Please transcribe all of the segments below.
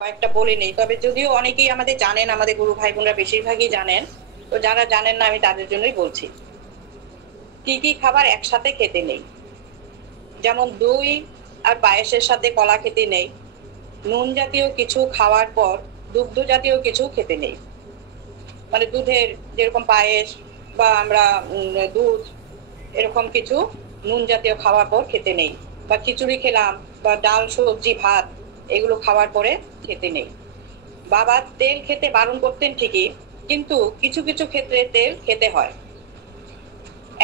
কয়েকটা বলে নেই, তবে যদিও অনেকেই আমাদের জানেন, আমাদের গুরু ভাই বোনরা বেশিরভাগই জানেন। তো যারা জানেন না আমি তাদের জন্যই বলছি। কি কি খাবার একসাথে খেতে নেই? যেমন দই আর পায়েসের সাথে কলা খেতে নেই। নুন জাতীয় কিছু খাওয়ার পর দুগ্ধ জাতীয় কিছু খেতে নেই। মানে দুধের যেরকম পায়েস বা আমরা দুধ এরকম কিছু নুন জাতীয় খাওয়ার পর খেতে নেই। বা খিচুড়ি খেলাম বা ডাল সবজি ভাত এগুলো খাওয়ার পরে খেতে নেই। বাবা তেল খেতে বারণ করতেন ঠিকই, কিন্তু কিছু কিছু ক্ষেত্রে তেল খেতে হয়।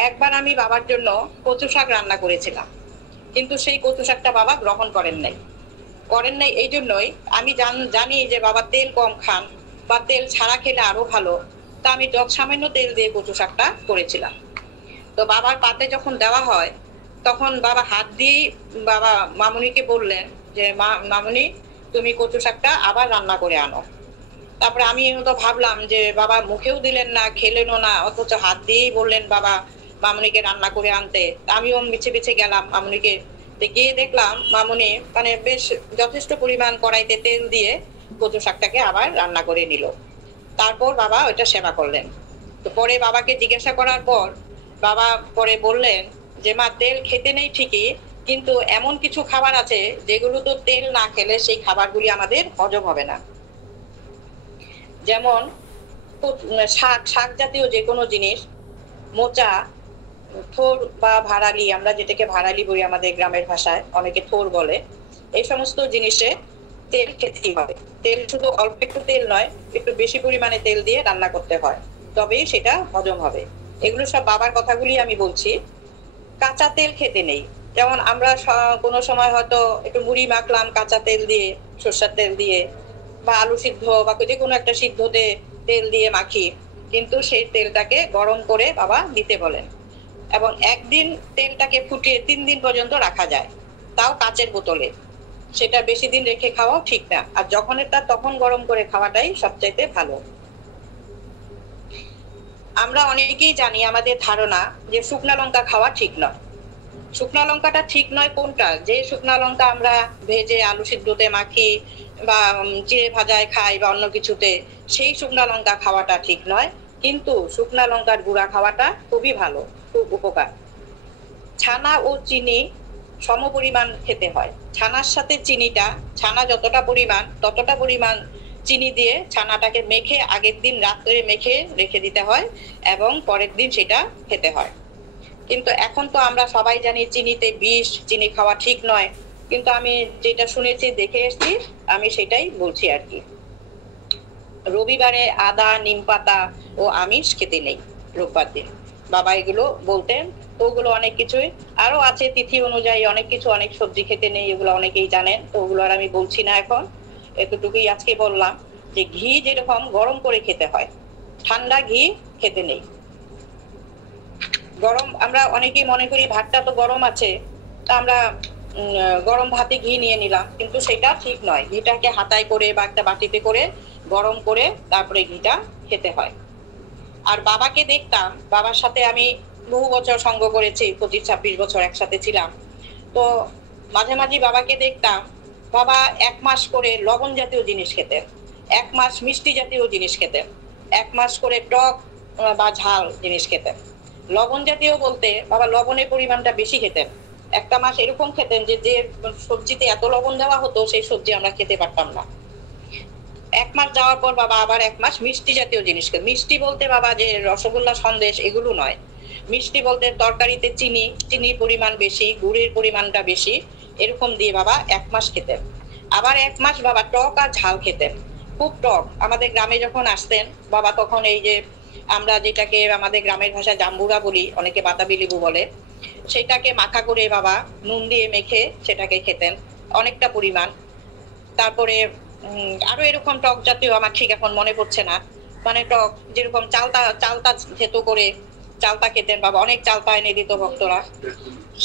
একবার আমি বাবার জন্য কচু শাক রান্না করেছিলাম, কিন্তু সেই কচু শাকটা বাবা গ্রহণ করেন নাই এই জন্যই আমি জানি যে বাবা তেল কম খান বা তেল ছাড়া খেলে আরো ভালো। তা আমি সামান্য তেল দিয়ে কচু শাকটা করেছিলাম। তো বাবার পাতে যখন দেওয়া হয় তখন বাবা হাত দিয়েই বাবা মামুনিকে বললেন যে মামুনি তুমি কচু শাকটা আবার রান্না করে আনো। তারপরে আমি তো ভাবলাম যে বাবা মুখেও দিলেন না, খেলেনও না, অথচ হাত দিয়েই বললেন বাবা মামুনিকে রান্না করে আনতে। আমিও মিছে মিছে গেলাম মামুনিকে, গিয়ে দেখলাম মামুনি মানে বেশ যথেষ্ট পরিমাণ কড়াইতে তেল দিয়ে কচু শাকটাকে আবার রান্না করে নিল। তারপর বাবা ওইটা সেবা করলেন। তো পরে বাবাকে জিজ্ঞাসা করার পর বাবা পরে বললেন যে মা তেল খেতে নেই ঠিকই, কিন্তু এমন কিছু খাবার আছে যেগুলো তো তেল না খেলে সেই খাবারগুলি আমাদের হজম হবে না। যেমন শাক শাক জাতীয় যে কোনো জিনিস, মোচা, থোর বা ভাড়ালি, আমরা যেটাকে ভাড়ালি বলি আমাদের গ্রামের ভাষায়, অনেকে থোর বলে। এই সমস্ত জিনিসে তেল খেতেই হবে। তেল শুধু অল্প একটু তেল নয়, একটু বেশি পরিমাণে তেল দিয়ে রান্না করতে হয়, তবেই সেটা হজম হবে। এগুলো সব বাবার কথাগুলি আমি বলছি। কাঁচা তেল খেতে নেই। যেমন আমরা কোনো সময় হয়তো একটু মুড়ি মাখলাম কাঁচা তেল দিয়ে, সর্ষের তেল দিয়ে, বা আলু সিদ্ধ বা যে কোনো একটা সিদ্ধতে তেল দিয়ে মাখি, কিন্তু সেই তেলটাকে গরম করে বাবা দিতে বলেন। এবং একদিন তেলটাকে ফুটিয়ে 3 দিন পর্যন্ত রাখা যায়, তাও কাচের বোতলে। সেটা বেশি দিন রেখে খাওয়াও ঠিক না, আর যখনের তা তখন গরম করে খাওয়াটাই সবচাইতে ভালো। আমরা অনেকেই জানি, আমাদের ধারণা যে শুকনা লঙ্কা খাওয়া ঠিক নয়। শুকনা লঙ্কাটা ঠিক নয় কোনটা? যে শুকনা লঙ্কা আমরা ভেজে আলু সিদ্ধতে মাখি বা চিড়ে ভাজায় খাই বা অন্য কিছুতে, সেই শুকনা লঙ্কা খাওয়াটা ঠিক নয়। কিন্তু শুকনা লঙ্কার গুঁড়া খাওয়াটা খুবই ভালো, খুব উপকার। ছানা ও চিনি সম পরিমাণ খেতে হয়। ছানার সাথে চিনিটা, ছানা যতটা পরিমাণ ততটা পরিমাণ চিনি দিয়ে ছানাটাকে মেখে আগের দিন রাত্রে মেখে রেখে দিতে হয় এবং পরের দিন সেটা খেতে হয়। কিন্তু এখন তো আমরা সবাই জানি চিনিতে বিষ, চিনি খাওয়া ঠিক নয়। কিন্তু আমি যেটা শুনেছি দেখে এসেছি, আমি সেটাই বলছি আর কি। রবিবারে আদা, নিম পাতা ও আমিষ খেতে নেই রোববার দিন, বাবা এগুলো বলতেন। তো ওগুলো অনেক কিছুই আরো আছে, তিথি অনুযায়ী অনেক কিছু, অনেক সবজি খেতে নেই, এগুলো অনেকেই জানেন। তো ওগুলো আর আমি বলছি না এখন, এতটুকুই আজকে বললাম। যে ঘি যেরকম গরম করে খেতে হয়, ঠান্ডা ঘি খেতে নেই। গরম, আমরা অনেকেই মনে করি ভাতটা তো গরম আছে, তা আমরা গরম ভাতে ঘি নিয়ে নিলাম, কিন্তু সেটা ঠিক নয়। ঘিটাকে হাতায় করে বা একটা বাটিতে করে গরম করে তারপরে ঘিটা খেতে হয়। আর বাবাকে দেখতাম, বাবার সাথে আমি বহু বছর সঙ্গ করেছি, 25-26 বছর একসাথে ছিলাম। তো মাঝে মাঝে বাবাকে দেখতাম, বাবা 1 মাস করে লবণ জাতীয় জিনিস খেতেন, 1 মাস মিষ্টি জাতীয় জিনিস খেতেন, 1 মাস করে টক বা ঝাল জিনিস খেতেন। লবণ জাতীয় বলতে বাবা লবণের পরিমাণটা বেশি খেতেন। একটা মাস এরকম খেতেন যে যে সবজিতে এত লবণ দেওয়া হতো সেই সবজি আমরা খেতে পারতাম না। 1 মাস যাওয়ার পর বাবা আবার 1 মাস মিষ্টি জাতীয় জিনিস খেতেন। মিষ্টি বলতে বাবা যে রসগোল্লা সন্দেশ এগুলো নয়, মিষ্টি বলতে তরকারিতে চিনির পরিমাণ বেশি, গুড়ের পরিমাণটা বেশি, এরকম দিয়ে বাবা 1 মাস খেতেন। আবার 1 মাস বাবা টক আর ঝাল খেতেন, খুব টক। আমাদের গ্রামে যখন আসতেন বাবা, তখন এই যে আমরা যেটাকে আমাদের গ্রামের ভাষায় জাম্বুরা বলি, অনেকে বাতাবি লেবু বলে, সেটাকে মাখা করে বাবা নুন দিয়ে মেখে সেটাকে খেতেন অনেকটা পরিমাণ। তারপরে আরো এরকম টক জাতীয়, আমার ঠিক এখন মনে পড়ছে না, মানে টক যেরকম চালতা চালতা থেতো করে চালতা খেতেন বাবা, অনেক চালতা এনে দিত ভক্তরা।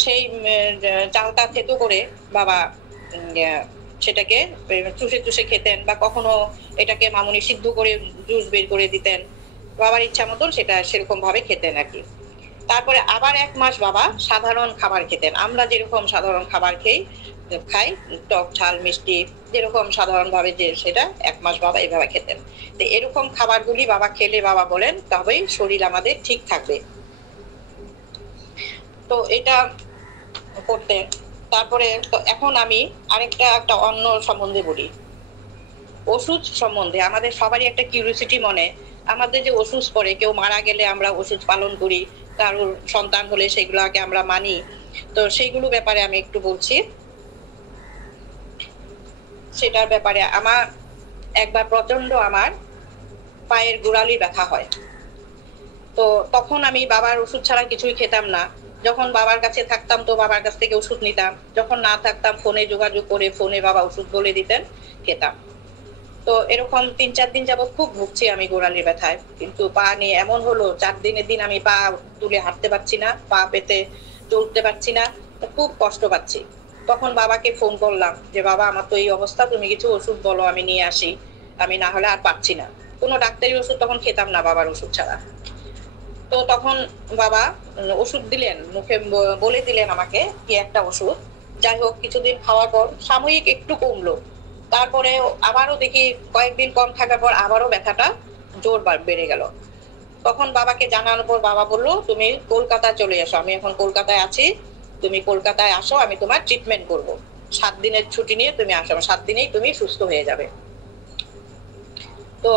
সেই চালতা থেতো করে বাবা সেটাকে চুষে চুষে খেতেন, বা কখনো এটাকে মামুনি সিদ্ধ করে জুস বের করে দিতেন, বাবার ইচ্ছা মতন সেটা সেরকম ভাবে খেতেন আর কি। তারপরে আবার 1 মাস বাবা সাধারণ খাবার খেতেন, আমরা যেরকম সাধারণ খাবার খাই, টক ঝাল মিষ্টি যেরকম সাধারণভাবে যে সেটা 1 মাস বাবা এভাবে খেতেন। তো এরকম খাবারগুলি বাবা খেলে বাবা বলেন তবেই শরীর আমাদের ঠিক থাকবে। তো এটা করতেন। তারপরে তো এখন আমি একটা অন্য সম্বন্ধে বলি। ওষুধ সম্বন্ধে আমাদের সবারই একটা কিউরিওসিটি মনে। আমাদের যে ওষুধ পড়ে, কেউ মারা গেলে আমরা ওষুধ পালন করি, কারোর সন্তান হলে সেগুলোকে আমরা মানি। তো সেইগুলো ব্যাপারে আমি একটু বলছি। সেটার ব্যাপারে আমার একবার প্রচন্ড আমার পায়ের গোড়ালি ব্যথা হয়। তো তখন আমি বাবার ওষুধ ছাড়া কিছুই খেতাম না। যখন বাবার কাছে থাকতাম তো বাবার কাছ থেকে ওষুধ নিতাম, যখন না থাকতাম ফোনে যোগাযোগ করে ফোনে বাবা ওষুধ বলে দিতেন, খেতাম। তো এরকম 3-4 দিন যাবত খুব ভুগছি আমি গোড়ালির ব্যথায়। কিন্তু পা নিয়ে এমন হলো 4 দিনের দিন আমি পা তুলে হাঁটতে পারছি না, পা পেতে চলতে পারছি না, খুব কষ্ট পাচ্ছি। তখন বাবাকে ফোন করলাম যে বাবা আমার তো এই অবস্থা, তুমি কিছু ওষুধ বলো আমি নিয়ে আসি, আমি না হলে আর পারছি না। কোনো ডাক্তারি ওষুধ তখন খেতাম না বাবার ওষুধ ছাড়া। তো তখন বাবা ওষুধ দিলেন, মুখে বলে দিলেন আমাকে কি একটা ওষুধ। যাই হোক কিছুদিন খাওয়ার পর সাময়িক একটু কমলো, তারপরে আবারও দেখি কয়েকদিন কম থাকার পর আবারও ব্যথাটা জোর বেড়ে গেল। তখন বাবাকে জানানোর পর বাবা বলল তুমি কলকাতায় চলে এসো, আমি এখন কলকাতায় আছি, তুমি কলকাতায় আসো, আমি তোমার ট্রিটমেন্ট করব। 7 দিনের ছুটি নিয়ে তুমি আসো, 7 দিনেই তুমি সুস্থ হয়ে যাবে। তো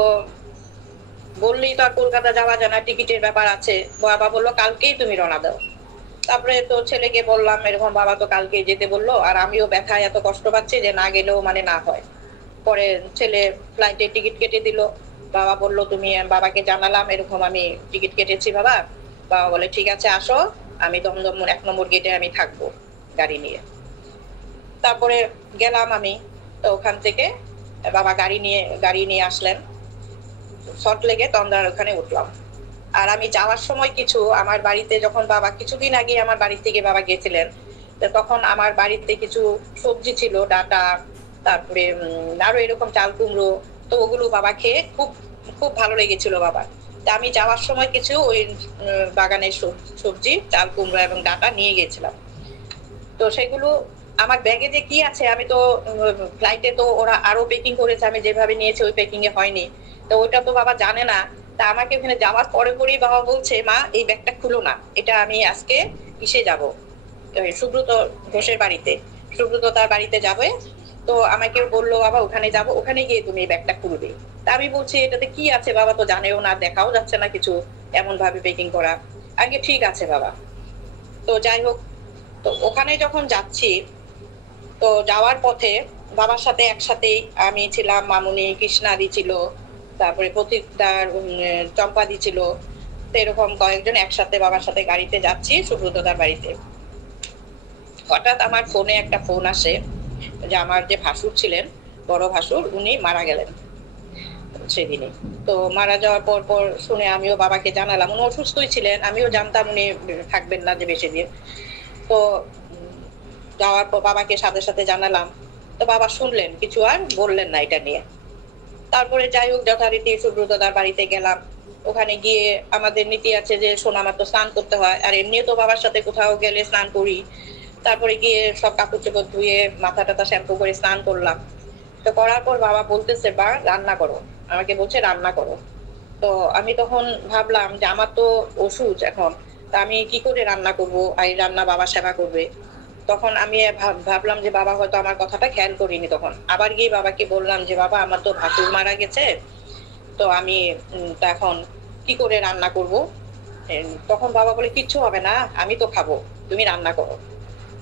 বললেই তো আর কলকাতা যাওয়া যায় না, টিকিটের ব্যাপার আছে। বাবা বললো কালকেই তুমি রওনা দাও। তারপরে তো ছেলেকে বললাম এরকম, বাবা তো কালকে যেতে বললো, আর আমিও ব্যথায় এত কষ্ট পাচ্ছি যে না গেলেও মানে না হয়। পরে ছেলে ফ্লাইটে টিকিট কেটে দিল। বাবা বললো তুমি, বাবাকে জানালাম এরকম আমি টিকিট কেটেছি বাবা। বাবা বলে ঠিক আছে আসো, আমি দমদম 1 নম্বর গেটে আমি থাকবো গাড়ি নিয়ে। তারপরে গেলাম আমি। তো ওখান থেকে বাবা গাড়ি নিয়ে আসলেন সল্টলেকে, তন্দ্রার ওখানে উঠলাম। আর আমি যাওয়ার সময় কিছু আমার বাড়িতে, যখন বাবা কিছুদিন আগে আমার বাড়ি থেকে বাবা গেছিলেন, তো তখন আমার বাড়িতে কিছু সবজি ছিল, ডাটা, তারপরে আরো এরকম চাল কুমড়ো। তো ওগুলো বাবা খেয়ে খুব খুব ভালো লেগেছিল বাবার। তা আমি যাওয়ার সময় কিছু ওই বাগানের সবজি, চাল কুমড়ো এবং ডাটা নিয়ে গেছিলাম। তো সেগুলো আমার ব্যাগে যে কি আছে, আমি তো ফ্লাইটে তো ওরা আরো প্যাকিং করেছে, আমি যেভাবে নিয়েছি ওই প্যাকিং এ হয়নি। তো ওইটা তো বাবা জানে না। তা আমাকে ওখানে যাওয়ার পরে পরেই বাবা বলছে মা এই ব্যাগটা খুলো না, এটা আমি আজকে কিসে যাব, সুব্রত ঘোষের বাড়িতে, সুব্রত তার বাড়িতে যাবে। তো আমাকে বললো বাবা ওখানে যাব, ওখানে গিয়ে তুমি এই ব্যাগটা খুলবে। তা আমি বলছি এটাতে কি আছে, বাবা তো জানেও না, দেখাও যাচ্ছে না কিছু, এমন ভাবে প্যাকিং করা। আগে ঠিক আছে বাবা। তো যাই হোক, তো ওখানে যখন যাচ্ছি, তো যাওয়ার পথে বাবার সাথে একসাথেই আমি ছিলাম, মামুনি, কৃষ্ণাদি ছিল, তারপরে প্রতীকদার, চম্পাদি ছিল। তো এরকম কয়েকজন একসাথে বাবার সাথে গাড়িতে যাচ্ছি সুব্রতদার বাড়িতে। হঠাৎ আমার ফোনে একটা ফোন আসে যে আমার যে ভাসুর ছিলেন, বড় ভাসুর, উনি মারা গেলেন সেদিনে। তো মারা যাওয়ার পর পর শুনে আমিও বাবাকে জানালাম, উনি অসুস্থই ছিলেন, আমিও জানতাম উনি থাকবেন না যে বেশি দিন। তো যাওয়ার পর বাবাকে সাথে সাথে জানালাম। তো বাবা শুনলেন, কিছু আর বললেন না এটা নিয়ে। তারপরে যাই হোক যথারীতি সুব্রতদার বাড়িতে গেলাম। ওখানে গিয়ে আমাদের নীতি আছে যে সোনামার তো স্নান করতে হয়, আর এমনিও তো বাবার সাথে কোথাও গেলে স্নান করি। তারপরে গিয়ে সব কাপড় চোপড় ধুয়ে মাথা টাথা শ্যাম্পু করে স্নান করলাম। তো করার পর বাবা বলতেছে বা রান্না করো, আমাকে বলছে রান্না করো। তো আমি তখন ভাবলাম যে আমার তো ওষুধ এখন, তা আমি কি করে রান্না করবো, আর রান্না বাবা সেবা করবে। তখন আমি ভাবলাম যে বাবা হয়তো আমার কথাটা খেয়াল করিনি। তখন আবার গিয়ে বাবাকে বললাম যে বাবা আমার তো ভাসুর মারা গেছে, তো আমি তা এখন কি করে রান্না করব। তখন বাবা বলে কিচ্ছু হবে না, আমি তো খাবো, তুমি রান্না করো।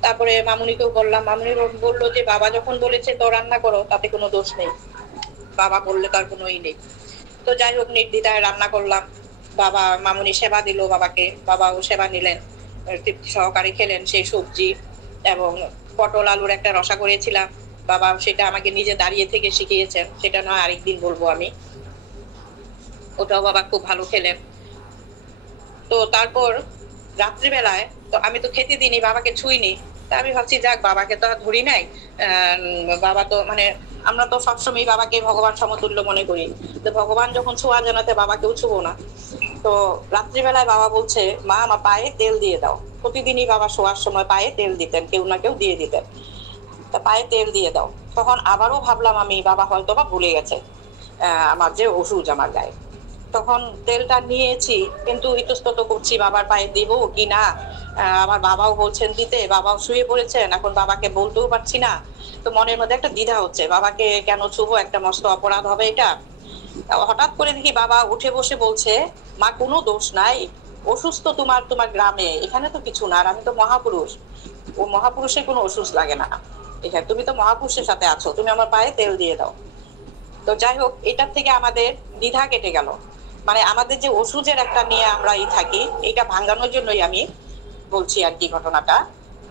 তারপরে মামুনিকেও বললাম, মামুনি বললো যে বাবা যখন বলেছে তো রান্না করো, তাতে কোনো দোষ নেই, বাবা বললে তার কোনো ই নেই। তো যাই হোক নির্দ্বিধায় রান্না করলাম। বাবা, মামুনি সেবা দিল বাবাকে, বাবাও সেবা নিলেন, তৃপ্তি সহকারে খেলেন সেই সবজি। এবং পটল আলুর একটা রসা করেছিলাম, বাবা সেটা আমাকে নিজে দাঁড়িয়ে থেকে শিখিয়েছেন, সেটা নয় আরেকদিন বলবো আমি। ওটাও বাবা খুব ভালো খেলেন। তো তারপর রাত্রিবেলায় তো আমি তো খেতে দিইনি, বাবাকে ছুঁইনি। তা আমি ভাবছি যাক বাবাকে তো আর ধরি নাই, বাবা তো মানে আমরা তো সবসময় বাবাকে ভগবান সমতুল্য মনে করি। তো ভগবান যখন ছোঁয়া জানাতে বাবাকেও ছুঁবো না। তো রাত্রিবেলায় বাবা বলছে মা আমার পায়ে তেল দিয়ে দাও। প্রতিদিনই বাবা শোয়ার সময় পায়ে তেল দিতেন, কেউ না কেউ দিয়ে দিতেন। তা পায়ে তেল দিয়ে দাও। তখন আবারও ভাবলাম আমি বাবা হয়তো বা ভুলে গেছে আমার যে ওষুধ আমার গায়ে। তখন তেলটা নিয়েছি, কিন্তু ইতস্তত করছি বাবার পায়ে দিব কি না। আমার বাবাও বলছেন দিতে, বাবাও শুয়ে পড়েছেন, এখন বাবাকে বলতেও পারছি না। তো মনের মধ্যে একটা দ্বিধা হচ্ছে, বাবাকে কেন ছুবো, একটা মস্ত অপরাধ হবে এটা। হঠাৎ করে দেখি বাবা উঠে বসে বলছে, মা কোনো দোষ নাই, অসুস্থ তোমার তোমার গ্রামে, এখানে তো কিছু না, আর আমি তো মহাপুরুষ, ও মহাপুরুষের কোনো অসুস্থ লাগে না এখানে, তুমি তো মহাপুরুষের সাথে আছো, তুমি আমার পায়ে তেল দিয়ে দাও। তো যাই হোক, এটার থেকে আমাদের দ্বিধা কেটে গেল। মানে আমাদের যে ওষুধের একটা নিয়ে আমরা থাকি, এটা ভাঙানোর জন্যই আমি বলছি আর কি ঘটনাটা।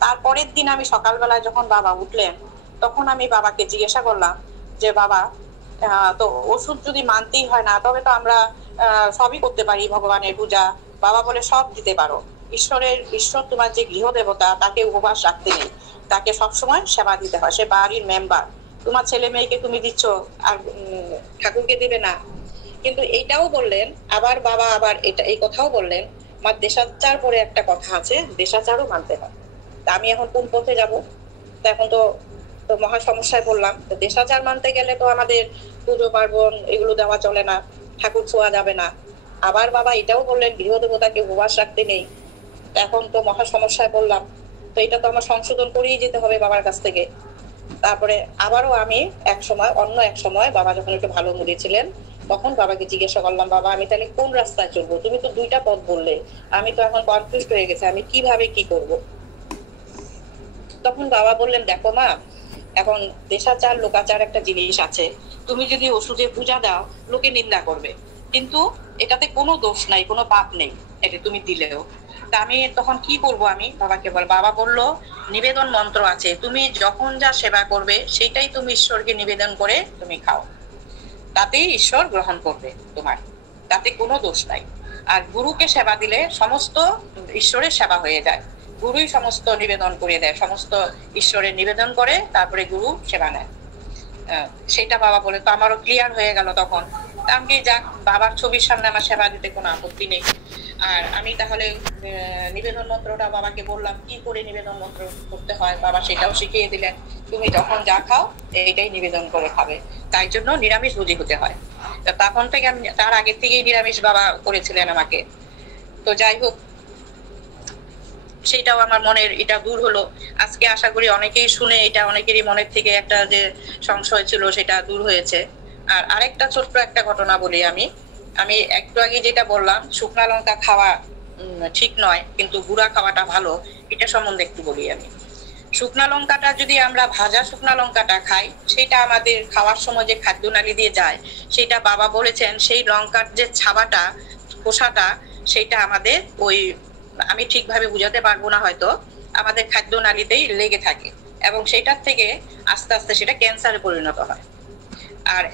তারপরের দিন আমি সকালবেলায় যখন বাবা উঠলেন, তখন আমি বাবাকে জিজ্ঞাসা করলাম যে বাবা, তো ওষুধ যদি মানতেই হয় না, তবে তো আমরা সবই করতে পারি, ভগবানের পূজা। বাবা বলে সব দিতে পারো, ঈশ্বর তোমার যে গৃহ দেবতা, তাকে উপবাস রাখতে নেই, তাকে সবসময় সেবা দিতে হয়, সে বাড়ির মেম্বার। তোমার ছেলে মেয়েকে তুমি দিচ্ছ, আর ঠাকুরকে দেবে না। কিন্তু এইটাও বললেন আবার বাবা, আবার এটা এই কথাও বললেন, আমার দেশাচার পরে একটা কথা আছে, দেশাচারও মানতে হয়। তা আমি এখন কোন পথে যাব? তো এখন তো তো মহা সমস্যায় পড়লাম। তো দেশাচার মানতে গেলে তো আমাদের পুজো পার্বণ এগুলো দেওয়া চলে না, ঠাকুর ছোঁয়া যাবে না। আবার বাবা এটাও বললেন গৃহদেবতাকে উপবাস রাখতে নেই। এখন তো মহা সমস্যায় পড়লাম। তো এটা তো আমার সংশোধন করেই যেতে হবে বাবার কাছ থেকে। তারপরে আবারও আমি অন্য এক সময় বাবা যখন একটু ভালো মুডে ছিলেন, তখন বাবাকে জিজ্ঞাসা করলাম, বাবা আমি তাহলে কোন রাস্তায় চলবো? তুমি তো দুইটা পথ বললে, আমি তো এখন কনফিউজ হয়ে গেছে, আমি কিভাবে কি করব। তখন বাবা বললেন, দেখো মা, এখন দেশাচার লোকাচার একটা জিনিস আছে। তুমি যদি ওষুধে পূজা দাও, লোকে নিন্দা করবে, কিন্তু এটাতে কোনো দোষ নাই, কোনো পাপ নেই এটা তুমি দিলেও। তা আমি তখন কি করব? আমি বাবাকে বাবা বললো, নিবেদন মন্ত্র আছে, তুমি যখন যা সেবা করবে সেইটাই তুমি ঈশ্বরকে নিবেদন করে তুমি খাও, তাতেই ঈশ্বর গ্রহণ করবে তোমার, তাতে কোনো দোষ নাই। আর গুরুকে সেবা দিলে সমস্ত ঈশ্বরের সেবা হয়ে যায়, গুরুই সমস্ত নিবেদন করে দেয়, সমস্ত ঈশ্বরের নিবেদন করে তারপরে গুরু সেবা নেয়। সেটা বাবা বলে, তো আমারও ক্লিয়ার হয়ে গেল তখন। আমি যাক, বাবার ছবির সামনে আমার সেবা দিতে কোনো আপত্তি নেই। আর আমি তাহলে নিবেদন মন্ত্রটা বাবাকে বললাম, কি করে নিবেদন মন্ত্র করতে হয়, বাবা সেটাও শিখিয়ে দিলেন, তুমি যখন যা খাও এইটাই নিবেদন করে খাবে, তাই জন্য নিরামিষ ভোজী হতে হয়। তখন থেকে আমি, তার আগের থেকেই নিরামিষ বাবা করেছিলেন আমাকে। তো যাই হোক, সেটাও আমার মনের এটা দূর হলো। আজকে আশা করি অনেকেই শুনে এটা অনেকেরই মনের থেকে একটা যে সংশয় ছিল সেটা দূর হয়েছে। আর আরেকটা ছোট্ট একটা ঘটনা বলি আমি। আমি একটু আগে যেটা বললাম শুকনা লঙ্কা খাওয়া ঠিক নয়, কিন্তু গুঁড়া খাওয়াটা ভালো, এটা সম্বন্ধে একটু বলি আমি। শুকনা লঙ্কাটা যদি আমরা ভাজা শুকনা লঙ্কাটা খাই, সেটা আমাদের খাওয়ার সময় যে খাদ্যনালী দিয়ে যায়, সেটা বাবা বলেছেন সেই লঙ্কার যে ছাবাটা, খোসাটা, সেটা আমাদের ওই, আমি ঠিকভাবে বুঝাতে পারবো না হয়তো, আমাদের খাদ্যনালীতেই লেগে থাকে এবং সেটার থেকে আস্তে আস্তে সেটা ক্যান্সারে পরিণত হয়। আর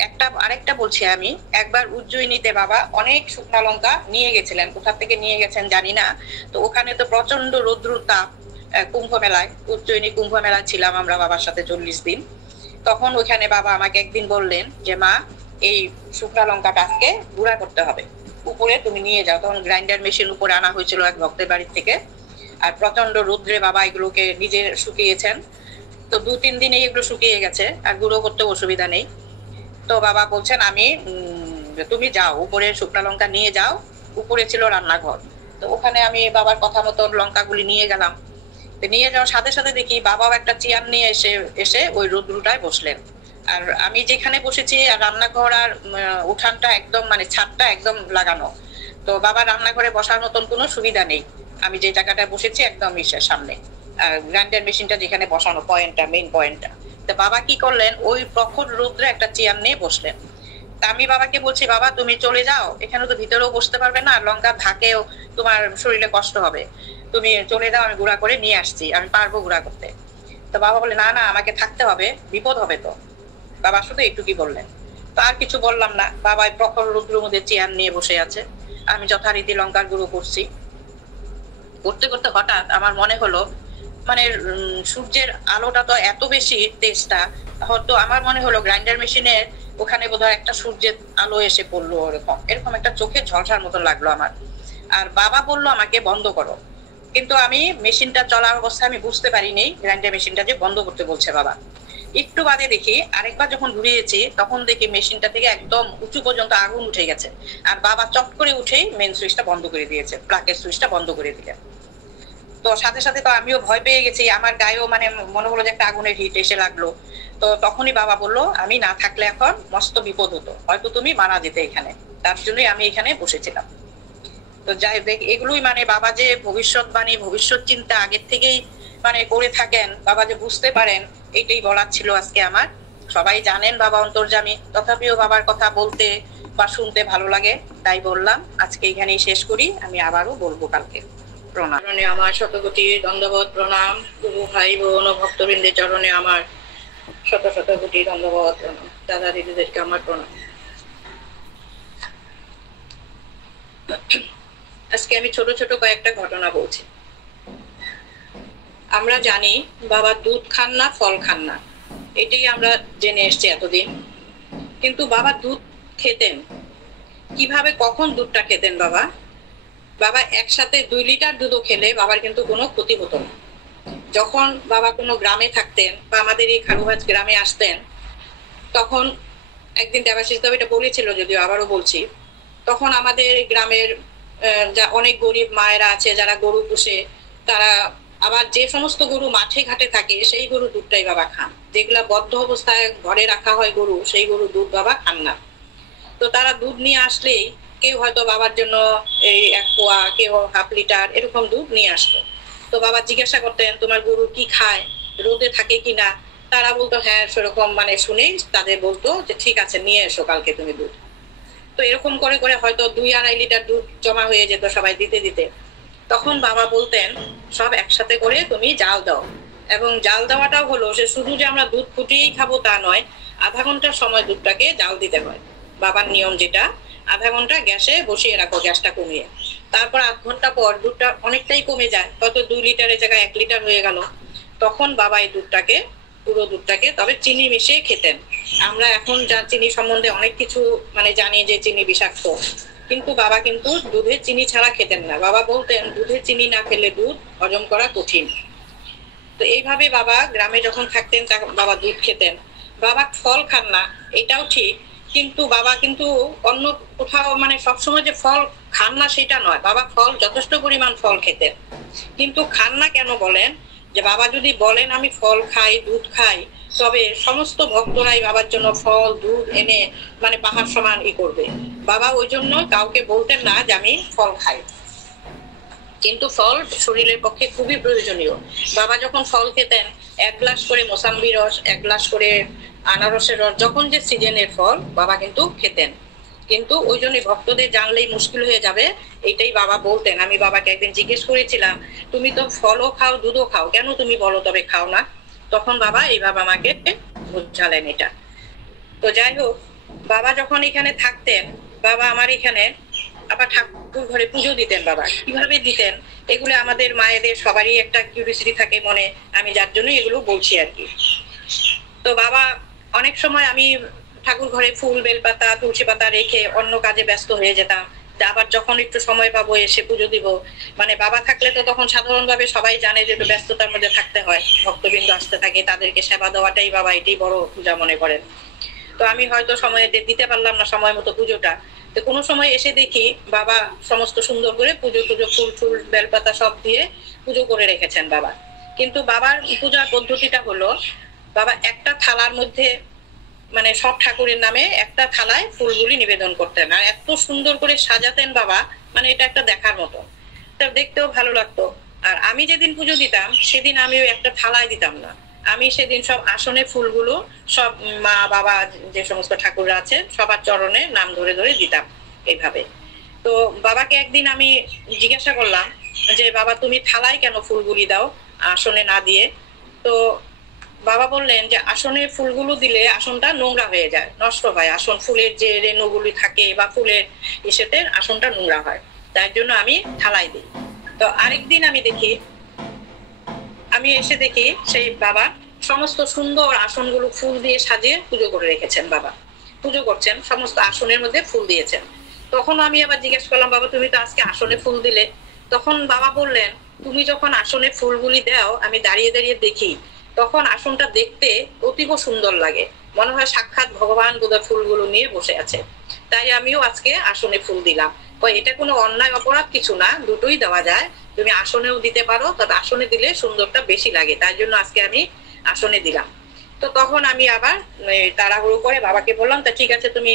আরেকটা বলছি আমি, একবার উজ্জয়িনীতে বাবা অনেক শুকনা লঙ্কা নিয়ে গেছিলেন, কোথা থেকে নিয়ে গেছেন জানি না। তো ওখানে তো প্রচন্ড রৌদ্র তাপ, কুম্ভ মেলায়, উজ্জয়িনী কুম্ভ মেলায় ছিলাম আমরা বাবার সাথে 40 দিন। তখন ওখানে বাবা আমাকে একদিন বললেন যে মা, এই শুকনা লঙ্কাটা আজকে গুঁড়া করতে হবে, উপরে তুমি নিয়ে যাও। তখন গ্রাইন্ডার মেশিন উপরে আনা হয়েছিল এক ভক্তের বাড়ির থেকে, আর প্রচন্ড রৌদ্রে বাবা এগুলোকে নিজে শুকিয়েছেন। তো 2-3 দিনে এগুলো শুকিয়ে গেছে, আর গুঁড়ো করতে অসুবিধা নেই। তো বাবা বলছেন আমি তুমি যাও উপরে শুকনা লঙ্কা নিয়ে যাও, উপরে ছিল রান্নাঘর। তো ওখানে আমি বাবার কথা মতো লঙ্কাগুলি নিয়ে গেলাম। নিয়ে যাওয়ার সাথে সাথে দেখি বাবাও একটা চেয়ার নিয়ে এসে ওই রোদ্রুটায় বসলেন। আর আমি যেখানে বসেছি, আর রান্নাঘর আর উঠানটা একদম, মানে ছাদটা একদম লাগানো। তো বাবা রান্নাঘরে বসার মতন কোনো সুবিধা নেই, আমি যে জায়গাটায় বসেছি একদম ইসের সামনে, গ্রাইন্ডার মেশিনটা যেখানে বসানো, পয়েন্টটা, মেইন পয়েন্টটা। তো বাবা কি করলেন, ওই প্রখর রৌদ্রে একটা চেয়ার নিয়ে বসলেন। তা আমি বাবাকে বলছি, বাবা তুমি চলে যাও, এখানে তো ভিতরেও বসতে পারবে না, লঙ্কা ধাকেও তোমার শরীরে কষ্ট হবে, তুমি চলে যাও, আমি গুঁড়া করে নিয়ে আসছি, আমি পারবো গুঁড়া করতে। তো বাবা বলে, না না, আমাকে থাকতে হবে, বিপদ হবে তো। বাবা শুধু এইটুকুই বললেন। তো আর কিছু বললাম না, বাবা প্রখর রৌদ্রের মধ্যে চেয়ার নিয়ে বসে আছে, আমি যথারীতি লঙ্কার গুঁড়ো করছি। করতে করতে হঠাৎ আমার মনে হলো, মানে সূর্যের আলোটা তো এত বেশি, তেজটা, হয়তো আমার মনে হলো গ্রাইন্ডার মেশিনের ওখানে বোধহয় একটা সূর্যের আলো এসে পড়লো, এরকম এরকম একটা চোখে ঝলসার মতন লাগলো আমার। আর বাবা বললো আমাকে বন্ধ করো। কিন্তু আমি মেশিনটা চলার অবস্থা আমি বুঝতে পারিনি গ্রাইন্ডার মেশিনটা যে বন্ধ করতে বলছে বাবা। একটু বাদে দেখি আরেকবার যখন ঘুরিয়েছি তখন দেখি মেশিনটা থেকে একদম উঁচু পর্যন্ত আগুন উঠে গেছে, আর বাবা চট করে উঠেই মেন সুইচটা বন্ধ করে দিয়েছে, প্লাগের সুইচটা বন্ধ করে দিলেন। তো সাথে সাথে তো আমিও ভয় পেয়ে গেছি, আমার গায়েও মানে মনে হলো যে একটা আগুনের হিট এসে লাগলো। তো তখনই বাবা বললো আমি না থাকলে এখন মস্ত বিপদ হতো, হয়তো তুমি মারা যেতে এখানে, তার জন্যই আমি এখানে বসেছিলাম। তো যাই দেখ, এগুলোই মানে বাবা যে ভবিষ্যৎবাণী ভবিষ্যৎ চিন্তা আগের থেকেই মানে করে থাকেন, বাবা যে বুঝতে পারেন, এইটাই বলার ছিল আজকে আমার। সবাই জানেন বাবা অন্তর্যামী, তথাপিও বাবার কথা বলতে বা শুনতে ভালো লাগে, তাই বললাম। আজকে এখানেই শেষ করি, আমি আবারও বলবো কালকে। প্রণাম। আমার শতকোটি দণ্ডবোধ প্রণাম। গুরু ভাই বোন ও ভক্তবৃন্দের চরণে আমার শত শত কোটি দণ্ডবোধ প্রণাম। দাদা দিদিদেরকে আমার প্রণাম। আজকে আমি ছোট ছোট কয়েকটা ঘটনা বলছি। আমরা জানি বাবা দুধ খান না, ফল খান না, এটাই আমরা জেনে এসছি এতদিন। কিন্তু বাবা দুধ খেতেন কিভাবে, কখন দুধটা খেতেন বাবা? বাবা একসাথে 2 লিটার দুধও খেলে বাবার কিন্তু কোনো ক্ষতি হতো না। যখন বাবা কোনো গ্রামে থাকতেন বা আমাদের এই খারুভাজ গ্রামে আসতেন, তখন একদিন দেবাশিস দেব এটা বলেছিল, যদিও আবারও বলছি, তখন আমাদের গ্রামের অনেক গরিব মায়েরা আছে যারা গরু পুষে, তারা আবার যে সমস্ত গরু মাঠে ঘাটে থাকে সেই গরু দুধটাই বাবা খান। যেগুলা বদ্ধ অবস্থায় ঘরে রাখা হয় গরু, সেই গরু দুধ বাবা খান না। তো তারা দুধ নিয়ে আসলেই কেউ হয়তো বাবার জন্য এই 1 পোয়া, কেউ 1/2 লিটার এরকম দুধ নিয়ে আসতো। তো বাবা জিজ্ঞাসা করতেন তোমার গরু কি খায়, রোদে থাকে কিনা? তারা বলতো হ্যাঁ সেরকম, মানে শুনেই তাদের বলতো যে ঠিক আছে নিয়ে এসো কালকে তুমি দুধ। তো এরকম করে করে হয়তো 2-2.5 লিটার দুধ জমা হয়ে যেত সবাই দিতে দিতে। তখন বাবা বলতেন সব একসাথে করে তুমি জাল দাও। এবং জাল দেওয়াটাও হলো সে শুধু যে আমরা দুধ ফুটিয়েই খাবো তা নয়, আধা ঘন্টার সময় দুধটাকে জাল দিতে হয়। বাবার নিয়ম যেটা, আধা ঘন্টা গ্যাসে বসিয়ে রাখো, গ্যাসটা কমিয়ে। তারপর 8 ঘন্টা পর দুধটা অনেকটাই কমে যায়, হয়তো 2 লিটারের জায়গায় 1 লিটার হয়ে গেল। তখন বাবা এই দুধটাকে, পুরো দুধটাকে তবে চিনি মিশিয়ে খেতেন। আমরা এখন যা চিনি সম্বন্ধে অনেক কিছু মানে জানি যে চিনি বিষাক্ত, কিন্তু বাবা কিন্তু দুধে চিনি ছাড়া খেতেন না। বাবা বলতেন দুধে চিনি না খেলে দুধ হজম করা কঠিন। তো এইভাবে বাবা গ্রামে যখন থাকতেন বাবা দুধ খেতেন। বাবা ফল খান না এটাও ঠিক, কিন্তু বাবা কিন্তু অন্য কোথাও মানে সবসময় যে ফল খান না সেটা নয়, বাবা ফল যথেষ্ট পরিমাণ ফল খেতেন। কিন্তু খান না কেন বলেন, যে বাবা যদি বলেন আমি ফল খাই দুধ খাই, তবে সমস্ত ভক্তরাই বাবার জন্য ফল দুধ এনে মানে পাহাড় সমান করবে। বাবা ওই জন্য কাউকে বলতেন না যে আমি ফল খাই। কিন্তু ফল শরীরের পক্ষে খুবই প্রয়োজনীয়। বাবা যখন ফল খেতেন 1 গ্লাস করে মোসাম্বি রস, 1 গ্লাস করে আনারসের রস, যখন যে সিজনের ফল বাবা কিন্তু খেতেন। কিন্তু ওই জন্য ভক্তদের জানলেই মুশকিল হয়ে যাবে, এইটাই বাবা বলতেন। আমি বাবাকে একদিন জিজ্ঞেস করেছিলাম তুমি তো ফলও খাও দুধও খাও, কেন তুমি বলো তবে খাও না? তখন বাবা এইভাবে আমাকে বুঝালেন এটা। তো যাই হোক, বাবা যখন এখানে থাকতেন, বাবা আমার এখানে আবার ঠাকুর ঘরে পুজো দিতেন। বাবা কিভাবে দিতেন এগুলো আমাদের মায়েদের সবারই একটা কিউরিয়াসিটি থাকে মনে, আমি যার জন্য এগুলো বলছি আর কি। তো বাবা অনেক সময় আমি ঠাকুর ঘরে ফুল বেলপাতা তুলসী পাতা রেখে অন্য কাজে ব্যস্ত হয়ে যেতাম। আবার যখন একটু সময় পাবো এসে পুজো দিব, মানে বাবা থাকলে তো তখন সাধারণভাবে সবাই জানে যে একটু ব্যস্ততার মধ্যে থাকতে হয়, ভক্তবৃন্দ আসতে থাকে, তাদেরকে সেবা দেওয়াটাই বাবা এটাই বড় পূজা মনে করেন। তো আমি হয়তো সময় দিতে পারলাম না সময় মতো পুজোটা। তো কোনো সময় এসে দেখি বাবা সমস্ত সুন্দর করে পুজো ফুল ফুল বেলপাতা সব দিয়ে পুজো করে রেখেছেন বাবা। কিন্তু বাবার পূজার পদ্ধতিটা হলো বাবা একটা থালার মধ্যে মানে সব ঠাকুরের নামে একটা থালায় ফুলগুলি নিবেদন করতেন, আর এত সুন্দর করে সাজাতেন বাবা, মানে এটা একটা দেখার মতো, এটা দেখতেও ভালো লাগতো। আর আমি যেদিন পুজো দিতাম সেদিন আমি ওই একটা থালায় দিতাম না, আমি সেদিন সব আসনে ফুলগুলো সব মা বাবা যে সমস্ত ঠাকুররা আছে সবার চরণে নাম ধরে ধরে দিতাম এইভাবে। তো বাবাকে একদিন আমি জিজ্ঞাসা করলাম যে বাবা তুমি থালায় কেন ফুলগুলি দাও আসনে না দিয়ে? তো বাবা বললেন যে আসনে ফুলগুলো দিলে আসনটা নোংরা হয়ে যায়, নষ্ট হয়, আসন ফুলের যে রেণুগুলি থাকে বা ফুলের ইসেতে আসনটা নোংরা হয়, তাই জন্য আমি থালায় দিই। তো আরেকদিন আমি এসে দেখি সেই বাবা সমস্ত সুন্দর আসনগুলো ফুল দিয়ে সাজিয়ে পুজো করে রেখেছেন। বাবা পুজো করছেন, সমস্ত আসনের মধ্যে ফুল দিয়েছেন। তখন আমি আবার জিজ্ঞেস করলাম বাবা তুমি তো আজকে আসনে ফুল দিলে? তখন বাবা বললেন তুমি যখন আসনে ফুলগুলি দাও আমি দাঁড়িয়ে দাঁড়িয়ে দেখি, তখন আসনটা দেখতে অতীব সুন্দর লাগে, মনে হয় সাক্ষাৎ ভগবান বোধহয় ফুলগুলো নিয়ে বসে আছে। তাই আমিও আজকে আসনে ফুল দিলাম। এটা কোনো অন্যায় অপরাধ কিছু না, দুটোই দেওয়া যায়। তুমি আসনেও দিতে পারো, তবে আসনে দিলে সুন্দরটা বেশি লাগে, তাই জন্য আজকে আমি আসনে দিলাম। তো তখন আমি আবার তাড়াহুড়ো করে বাবাকে বললাম, তা ঠিক আছে তুমি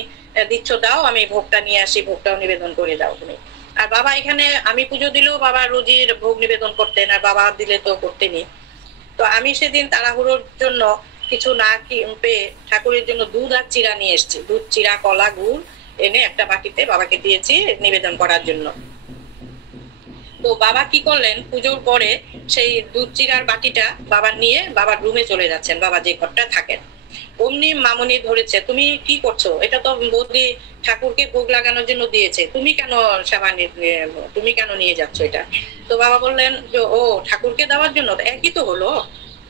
দিচ্ছ দাও, আমি ভোগটা নিয়ে আসি, ভোগটাও নিবেদন করে দাও তুমি। আর বাবা এখানে আমি পুজো দিলেও বাবা রোজই ভোগ নিবেদন করতেন, আর বাবা দিলে তো করতেনই। তো আমি সেদিন তাড়াহুড়োর জন্য কিছু না পেয়ে ঠাকুরের জন্য দুধ আর চিরা নিয়ে এসেছি। দুধ, চিরা, কলা, গুড় এনে একটা বাটিতে বাবাকে দিয়েছি নিবেদন করার জন্য। তো বাবা কি করলেন, পুজোর পরে সেই দুধ চিরার বাটিটা বাবা নিয়ে বাবার রুমে চলে যাচ্ছেন, বাবা যে ঘরটা থাকেন। অমনি মামুনি ধরেছে, তুমি কি করছো, এটা তো বৌদি ঠাকুরকে ভোগ লাগানোর জন্য দিয়েছে, তুমি কেন সেবা তুমি কেন নিয়ে যাচ্ছ এটা? তো বাবা বললেন যে ও ঠাকুরকে দেওয়ার জন্য, একই তো হলো।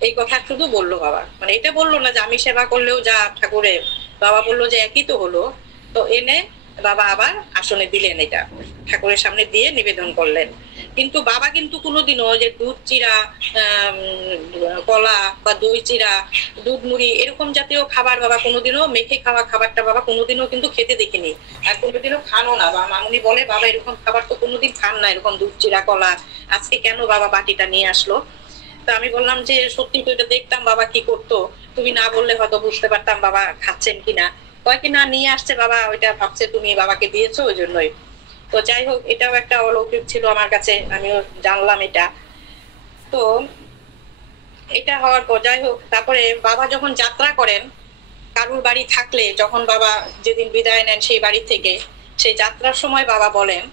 এই কথা শুধু বললো বাবা, মানে এটা বললো না যে আমি সেবা করলেও যা ঠাকুরে, বাবা বললো যে একই তো হলো। তো এনে বাবা আবার আসনে দিলেন, এটা ঠাকুরের সামনে দিয়ে নিবেদন করলেন। কিন্তু বাবা কিন্তু কোনোদিনও যে দুধ চিরা, কলা বা দই চিরা, দুধ মুড়ি এরকম জাতীয় খাবার বাবা কোনোদিনও, মেখে খাওয়া খাবারটা বাবা কোনোদিনও কিন্তু খেতে দেখিনি, আর কোনোদিনও খানো না। বা মামুনি বলে বাবা এরকম খাবার তো কোনোদিন খান না, এরকম দুধ চিরা কলা, আজকে কেন বাবা বাটিটা নিয়ে আসলো? তো আমি বললাম যে সত্যি তো এটা দেখতাম বাবা কি করতো, তুমি না বললে হয়তো বুঝতে পারতাম বাবা খাচ্ছেন কিনা। কয় কি না নিয়ে আসছে বাবা, ওইটা ভাবছে তুমি বাবাকে দিয়েছো ওই জন্যই। তো যাই হোক, এটাও একটা অলৌকিক ছিল আমার কাছে, আমিও জানলাম এটা। তো এটা হওয়ার পর যাই হোক, তারপরে বাবা যখন যাত্রা করেন, কারুর বাড়ি থাকলে যখন বাবা যেদিন বিদায় নেন সেই বাড়ি থেকে, সেই যাত্রার সময় বাবা বলেন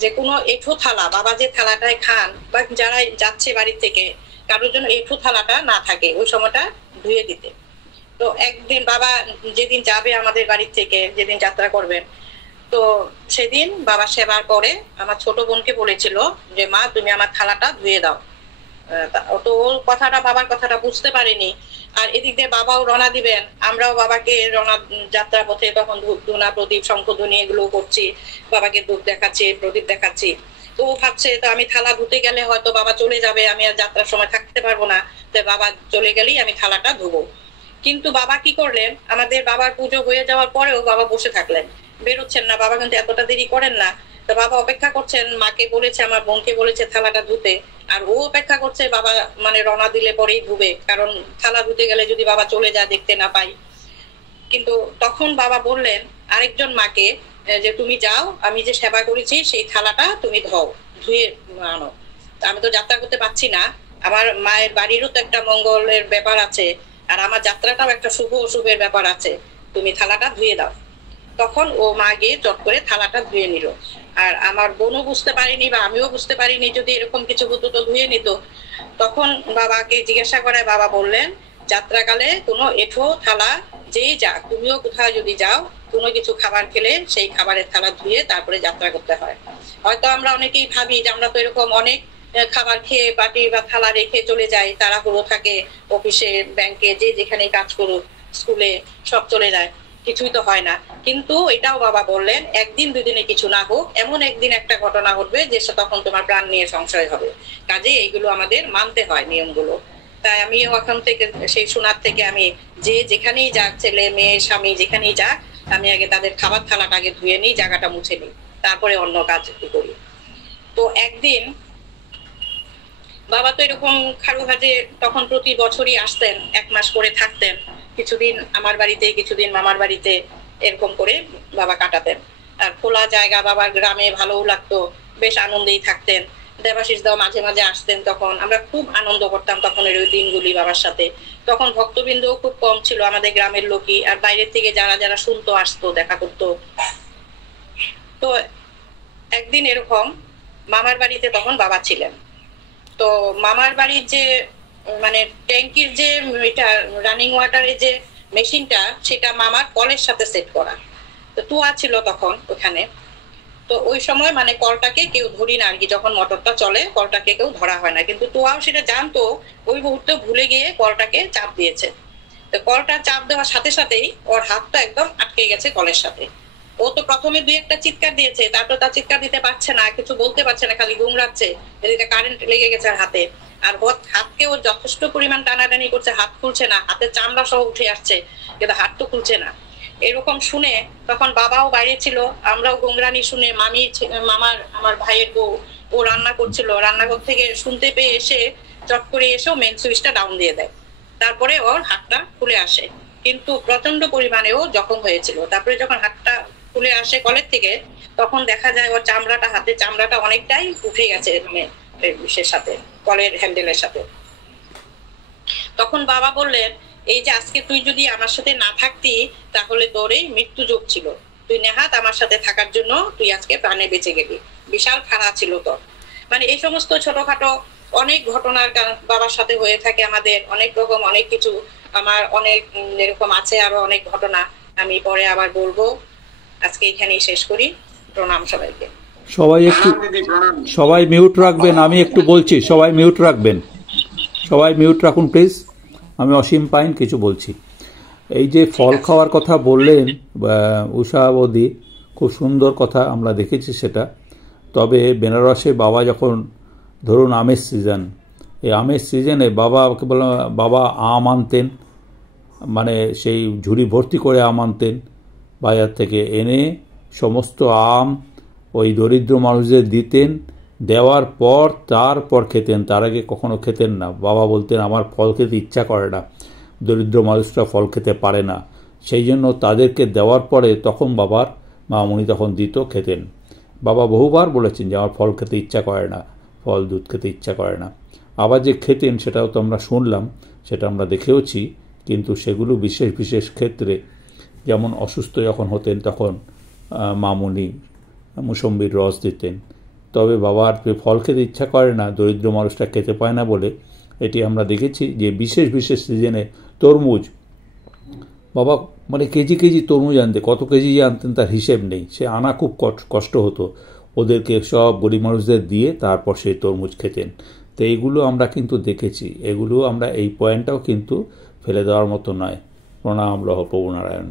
যে কোনো এঁঠো থালা, বাবা যে থালাটায় খান বা যারা যাচ্ছে বাড়ি থেকে, কারোর জন্য এঁঠো থালাটা না থাকে ওই সময়টা ধুয়ে দিতে। তো একদিন বাবা যেদিন যাবে আমাদের বাড়ি থেকে, যেদিন যাত্রা করবেন, তো সেদিন বাবা সেবার পরে আমার ছোট বোনকে বলেছিল যে মা তুমি আমার থালাটা ধুয়ে দাও। তো ওর কথাটা, বাবার কথাটা বুঝতে পারিনি। আর এদিক দিয়ে বাবাও রওনা দিবেন, আমরাও বাবাকে রওনা যাত্রা পথে তখন ধূপ ধুনা প্রদীপ শঙ্খধ্বনি এগুলো করছি, বাবাকে ধূপ দেখাচ্ছি, প্রদীপ দেখাচ্ছি। তো ও ভাবছে তো আমি থালা ধুতে গেলে হয়তো বাবা চলে যাবে, আমি আর যাত্রার সময় থাকতে পারবো না, তো বাবা চলে গেলেই আমি থালাটা ধুবো। কিন্তু বাবা কি করলেন, আমাদের বাবার পুজো হয়ে যাওয়ার পরেও বাবা বসে থাকলেন, বেরোচ্ছেন না। বাবা কিন্তু এতটা দেরি করেন না। তো বাবা অপেক্ষা করছেন, মাকে বলেছে, আমার বোনকে বলেছে থালাটা ধুতে, আর ও অপেক্ষা করছে বাবা মানে রওনা দিলে পরেই ধুবে, কারণ থালা ধুতে গেলে যদি বাবা চলে যায় দেখতে না পাই। কিন্তু তখন বাবা বললেন আরেকজন মাকে যে তুমি যাও, আমি যে সেবা করেছি সেই থালাটা তুমি ধুয়ে আনো। আমি তো যাত্রা করতে পারছি না, আমার মায়ের বাড়িরও তো একটা মঙ্গলের ব্যাপার আছে, আর আমার যাত্রাটাও একটা শুভ অশুভের ব্যাপার আছে, তুমি থালাটা ধুয়ে দাও। তখন ও মা গিয়ে চট করে থালাটা ধুয়ে নিল। আর আমার বোনও বুঝতে পারিনি বা আমিও বুঝতে পারিনি, যদি এরকম কিছু হতো তো ধুয়ে নিত। তখন বাবাকে জিজ্ঞাসা করায় বাবা বললেন যাত্রাকালে কোনো এঁঠো থালা যেই যাক, তুমিও কোথাও যদি যাও, কোনো কিছু খাবার খেলে সেই খাবারের থালা ধুয়ে তারপরে যাত্রা করতে হয়। হয়তো আমরা অনেকেই ভাবি যে আমরা তো এরকম অনেক খাবার খেয়ে বাটি বা থালা রেখে চলে যাই, তাড়াহুড়ো থাকে, অফিসে ব্যাংকে যে যেখানে কাজ করুক, স্কুলে সব চলে যায়, কিছুই তো হয় না। কিন্তু এটাও বাবা বললেন একদিন দুদিনে কিছু না হোক, এমন একদিন একটা ঘটনা ঘটবে যে তখন তোমার প্রাণ নিয়ে সংশয় হবে। কাজে এইগুলো আমাদের মানতে হয় নিয়মগুলো। তাই আমি ওখান থেকে সেই শোনার থেকে আমি যে যেখানেই যাক, ছেলে মেয়ে স্বামী যেখানেই যাক, আমি আগে তাদের খাবার থালাটা আগে ধুয়ে নিই, জায়গাটা মুছে নিই, তারপরে অন্য কাজ করি। তো একদিন বাবা তো এরকম খারুঘাটে তখন প্রতি বছরই আসতেন, 1 মাস করে থাকতেন, কিছুদিন আমার বাড়িতে কিছুদিন মামার বাড়িতে, এরকম করে বাবা কাটাতেন। আর খোলা জায়গা, বাবার গ্রামে ভালোও লাগতো, বেশ আনন্দেই থাকতেন। দেবাশিস দাও মাঝে মাঝে আসতেন, তখন আমরা খুব আনন্দ করতাম তখনের ওই দিনগুলি বাবার সাথে। তখন ভক্তবৃন্দও খুব কম ছিল, আমাদের গ্রামের লোকই, আর বাইরের থেকে যারা যারা শুনতো আসতো, দেখা করতো। তো একদিন এরকম মামার বাড়িতে তখন বাবা ছিলেন। তো মামার বাড়ির যে মানে ট্যাঙ্কির যে এটা রানিং ওয়াটারের যে মেশিনটা, সেটা মামার কলের সাথে সেট করা। তো তুয়া ছিল তখন ওখানে। তো ওই সময় মানে কলটাকে কেউ ধরি না আর কি, যখন মোটরটা চলে কলটাকে কেউ ধরা হয় না, কিন্তু তুয়াও সেটা জানতো, ওই মুহূর্তে ভুলে গিয়ে কলটাকে চাপ দিয়েছে। তো কলটা চাপ দেওয়ার সাথে সাথেই ওর হাতটা একদম আটকে গেছে কলের সাথে। ও তো প্রথমে দুই একটা চিৎকার দিয়েছে, তারপর তার চিৎকার দিতে পারছে না, কিছু বলতে পারছে না, খালি গুমরাচ্ছে, এদিকে কারেন্ট লেগে গেছে হাতে। আর হাতকে ও যথেষ্ট পরিমাণ টানাটানি করছে, হাত খুলছে না, হাতের চামড়া সহ উঠে আসছে, কিন্তু হাত তো খুলছে না। এরকম শুনে তখন বাবাও বাইরে ছিল, আমরাও গুমরানি শুনে আমার ভাইয়ের বউ ও রান্না করছিল, রান্নাঘর থেকে শুনতে পেয়ে এসে চট করে এসেও মেন সুইচটা ডাউন দিয়ে দেয়। তারপরে ওর হাতটা খুলে আসে, কিন্তু প্রচন্ড পরিমাণে ও জখম হয়েছিল। তারপরে যখন হাতটা খুলে আসে কলের থেকে, তখন দেখা যায় ওর চামড়াটা, হাতের চামড়াটা অনেকটাই উঠে গেছে, মানে ইসের সাথে, কলের হ্যান্ডেলের সাথে। তখন বাবা বললেন, এই যে আজকে তুই যদি আমার সাথে না থাকতি তাহলে তোর মৃত্যু যোগ ছিল, তুই নেহাত আমার সাথে থাকার জন্য তুই আজকে প্রাণে বেঁচে গেলি, বিশাল খাড়া ছিল তোর। মানে এই সমস্ত ছোটখাটো অনেক ঘটনার বাবার সাথে হয়ে থাকে আমাদের, অনেক রকম অনেক কিছু। আমার অনেক এরকম আছে, আরো অনেক ঘটনা আমি পরে আবার বলবো। আজকে এখানেই শেষ করি। প্রণাম সবাইকে। সবাই মিউট রাখবেন, আমি একটু বলছি, সবাই মিউট রাখবেন, সবাই মিউট রাখুন প্লিজ। আমি অসীম পাইন কিছু বলছি। এই যে ফল খাওয়ার কথা বললেন উষা বৌদি, খুব সুন্দর কথা, আমরা দেখেছি সেটা। তবে বেনারসে বাবা যখন ধরুন আমের সিজন, এই আমের সিজনে বাবাকে বললাম, বাবা আম আনতেন, মানে সেই ঝুড়ি ভর্তি করে আম আনতেন বাজার থেকে, এনে সমস্ত আম ওই দরিদ্র মানুষদের দিতেন, দেওয়ার পর তারপর খেতেন, তার আগে কখনো খেতেন না। বাবা বলতেন আমার ফল খেতে ইচ্ছা করে না, দরিদ্র মানুষরা ফল খেতে পারে না, সেই জন্য তাদেরকে দেওয়ার পরে তখন বাবার মামুনি তখন দিত, খেতেন। বাবা বহুবার বলেছেন যে আমার ফল খেতে ইচ্ছা করে না, ফল দুধ খেতে ইচ্ছা করে না। আবার যে খেতেন সেটাও তো আমরা শুনলাম, সেটা আমরা দেখেওছি, কিন্তু সেগুলো বিশেষ বিশেষ ক্ষেত্রে, যেমন অসুস্থ যখন হতেন তখন মামুনি মুসম্বির রস দিতেন। তবে বাবার ফল খেতে ইচ্ছা করে না, দরিদ্র মানুষটা খেতে পায় না বলে এটি আমরা দেখেছি যে বিশেষ বিশেষ সিজনে তরমুজ, বাবা মানে কেজি কেজি তরমুজ আনতে, কত কেজি আনতেন তার হিসেব নেই, সে আনা খুব কষ্ট হতো, ওদেরকে সব গরিব মানুষদের দিয়ে তারপর সেই তরমুজ খেতেন। তো এইগুলো আমরা কিন্তু দেখেছি, এগুলো আমরা এই পয়েন্টটাও কিন্তু ফেলে দেওয়ার মতো নয়। প্রণাম রহ প্রভু নারায়ণ।